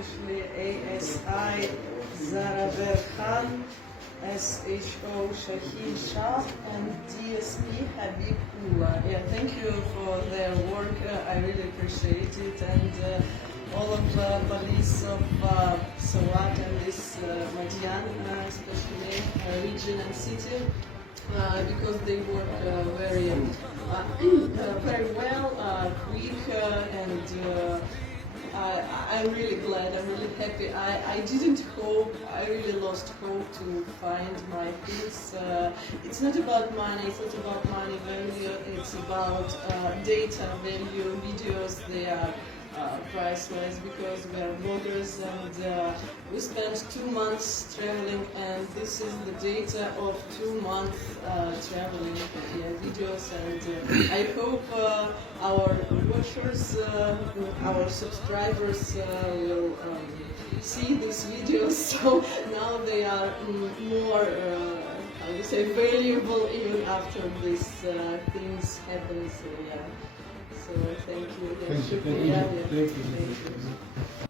especially ASI Zaraber Khan, SHO Shaheen Shah, and DSP Habibullah. Yeah, thank you for their work. I really appreciate it, and all of the police of Sawat and this Madian, especially region and city. Because they work very well, quick, and I'm really glad, I'm really happy. I didn't hope, I really lost hope to find my things. It's not about money, it's not about money value, it's about data value. Videos, they are priceless because we are bloggers, and we spent 2 months traveling, and this is the data of 2 months traveling videos, and I hope our watchers, our subscribers will see these videos, so now they are more how you say, valuable even after these things happen. So yeah. So thank you. Thank you.